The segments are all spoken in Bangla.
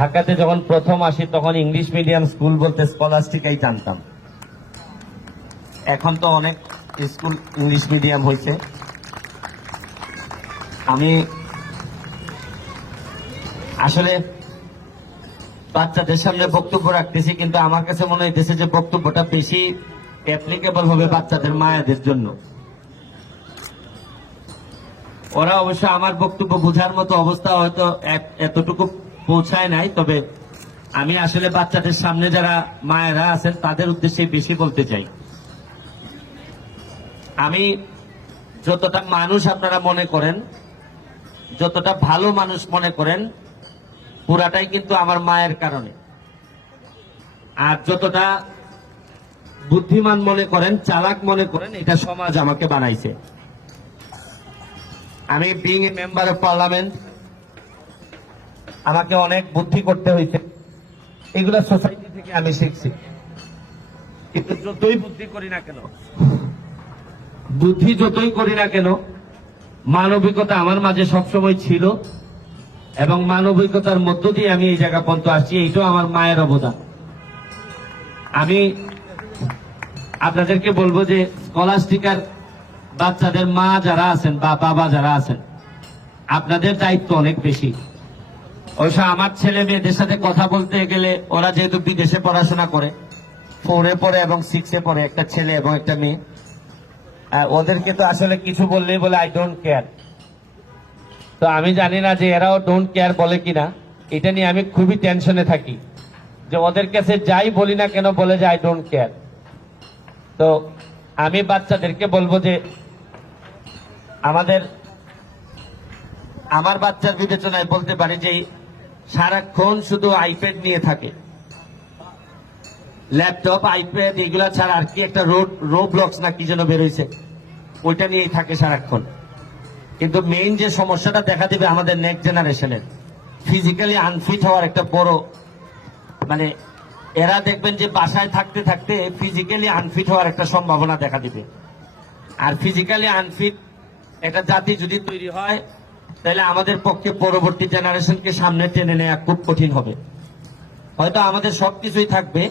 ঢাকাতে যখন প্রথম আসি তখন ইংলিশ মিডিয়াম স্কুল বলতে স্কলাস্টিকাই জানতাম। এখন তো অনেক স্কুল ইংলিশ মিডিয়াম হয়েছে। আমি আসলে বাচ্চাদের সামনে বক্তব্য রাখতেছি, কিন্তু আমার কাছে মনে হইতেছে যে বক্তব্যটা বেশি অ্যাপ্লিকেবল হবে বাচ্চাদের মায়েদের জন্য। ওরা অবশ্য আমার বক্তব্য বোঝার মতো অবস্থা হয়তো এতটুকু পৌঁছায় নাই, তবে আমি আসলে বাচ্চাদের সামনে যারা মায়েরা আছেন তাদের উদ্দেশ্যে বেশি বলতে চাই। আমি যতটা মানুষ আপনারা মনে করেন, যতটা ভালো মানুষ মনে করেন, পুরাটাই কিন্তু আমার মায়ের কারণে। আর যতটা বুদ্ধিমান মনে করেন, চালাক মনে করেন, এটা সমাজ আমাকে বানাইছে। আমি being a member of parliament, আমাকে অনেক বুদ্ধি করতে হয়েছে। এগুলো সোসাইটি থেকে আমি শিখছি। কিন্তু যতই বুদ্ধি করি না কেন, মানবিকতা আমার মাঝে সবসময় ছিল, এবং মানবিকতার মধ্য দিয়ে আমি এই জায়গা পর্যন্ত আসছি। এইটাও আমার মায়ের অবদান। আমি আপনাদেরকে বলবো যে স্কলাস্টিকার বাচ্চাদের মা যারা আছেন বা বাবা যারা আছেন, আপনাদের দায়িত্ব অনেক বেশি। অবশ্য আমার ছেলে মেয়েদের সাথে কথা বলতে গেলে, ওরা যেহেতু বিদেশে পড়াশোনা করে, 4-এ পড়ে এবং 6-এ পড়ে, একটা ছেলে এবং একটা মেয়ে, ওদেরকে তো আসলে কিছু বললেই বলে আই ডোন্ট কেয়ার। তো আমি জানি না যে এরাও ডোন্ট কেয়ার বলে কিনা, এটা নিয়ে আমি খুবই টেনশনে থাকি যে ওদের কাছে যাই বলি না কেন বলে যে আই ডোন্ট কেয়ার। তো আমি বাচ্চাদেরকে বলবো যে আমার বাচ্চার বিবেচনায় বলতে পারি যে সারাক্ষণ শুধু আইপ্যাড নিয়ে থাকে, ল্যাপটপ, আইপ্যাড, এগুলা ছাড়া আর কি একটা রোবলক্স না কি যেন বেরোইছে, ওইটা নিয়েই থাকে সারাক্ষণ। কিন্তু মেইন যে সমস্যাটা দেখা দিবে আমাদের নেক্সট জেনারেশনের, ফিজিক্যালি আনফিট হওয়ার একটা বড়, মানে এরা দেখবেন যে বাসায় থাকতে থাকতে ফিজিক্যালি আনফিট হওয়ার একটা সম্ভাবনা দেখা দিবে। আর ফিজিক্যালি আনফিট একটা জাতি যদি তৈরি হয়, তাহলে আমাদের পক্ষে পরবর্তী জেনারেশনকে সামনে টেনে নেওয়া খুব কঠিন হবে। হয়তো আমাদের সবকিছুই থাকবে,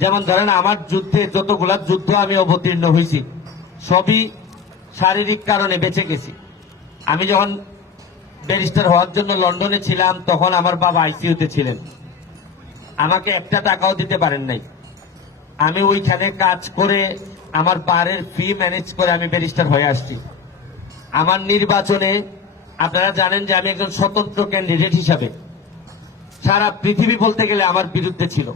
যেমন ধরেন আমার যুদ্ধে যতগুলা যুদ্ধ আমি অবতীর্ণ হয়েছি, সবই শারীরিক কারণে বেঁচে গেছি। আমি যখন ব্যারিস্টার হওয়ার জন্য লন্ডনে ছিলাম, তখন আমার বাবা আইসিইউতে ছিলেন, আমাকে একটা টাকাও দিতে পারেন নাই। আমি ওইখানে কাজ করে আমার বারের ফি ম্যানেজ করে আমি ব্যারিস্টার হয়ে আসছি। আমার নির্বাচনে আপনারা জানেন যে আমি একজন স্বতন্ত্র ক্যান্ডিডেট হিসাবে, সারা পৃথিবী বলতে গেলে আমার বিরুদ্ধে ছিল,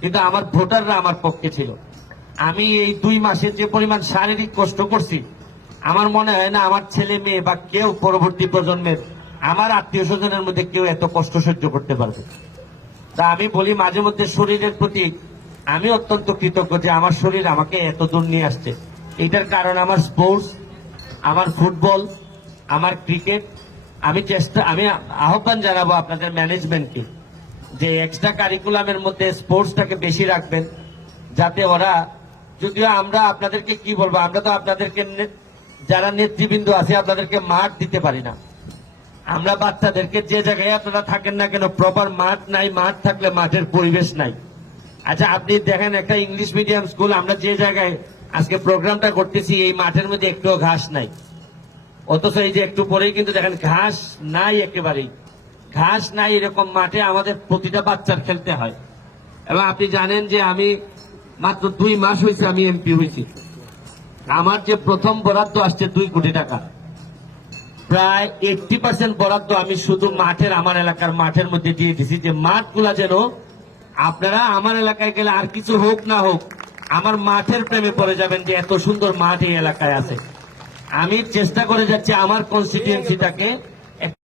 কিন্তু আমার ভোটাররা আমার পক্ষে ছিল। আমি এই 2 মাসে যে পরিমাণ শারীরিক কষ্ট করছি, আমার মনে হয় না আমার ছেলে মেয়ে বা কেউ পরবর্তী প্রজন্মের, আমার আত্মীয় স্বজনের মধ্যে কেউ এত কষ্ট সহ্য করতে পারবে। তা আমি বলি মাঝে মধ্যে শরীরের প্রতি আমি অত্যন্ত কৃতজ্ঞ যে আমার শরীর আমাকে এত দূর নিয়ে আসছে। এটার কারণ আমার স্পোর্টস, আমার ফুটবল, আমার ক্রিকেট। আমি আহ্বান জানাবো আপনাদের ম্যানেজমেন্টকে যে এক্সট্রা কারিকুলামের মধ্যে স্পোর্টসটাকে বেশি রাখবেন, যাতে ওরা, যদিও আমরা আপনাদেরকে কি বলবো, আমরা তো আপনাদেরকে যারা নেতৃবৃন্দ আছে আপনাদেরকে মাঠ দিতে পারি না। আমরা বাচ্চাদেরকে যে জায়গায় আপনারা থাকেন না কেন, প্রপার মাঠ নাই, মাঠ থাকলে মাঠের পরিবেশ নাই। আচ্ছা আপনি দেখেন একটা ইংলিশ মিডিয়াম স্কুল, আমরা যে জায়গায় আজকে প্রোগ্রামটা করতেছি, এই মাঠের মধ্যে একটুও ঘাস নাই, অথচ এই যে একটু পরেই কিন্তু দেখেন ঘাস নাই, একেবারেই ঘাস নাই। এরকম মাঠে আমাদের প্রতিটা বাচ্চার খেলতে হয়। এবং আপনি জানেন যে আমি মাত্র 2 মাস হয়েছে আমি এমপি হয়েছি। আমার যে প্রথম বরাদ্দ আসছে 2 কোটি টাকা, প্রায় 80% বরাদ্দ আমি শুধু মাঠের, আমার এলাকার মাঠের মধ্যে দিয়ে দিছি, যে মাঠগুলা যেন আপনারা আমার এলাকায় গেলে আর কিছু হোক না হোক আমার মাঠের প্রেমে পড়ে যাবেন যে এত সুন্দর মাঠ এই এলাকায় আছে। আমি চেষ্টা করে যাচ্ছি আমার কনস্টিটিউয়েন্সিটাকে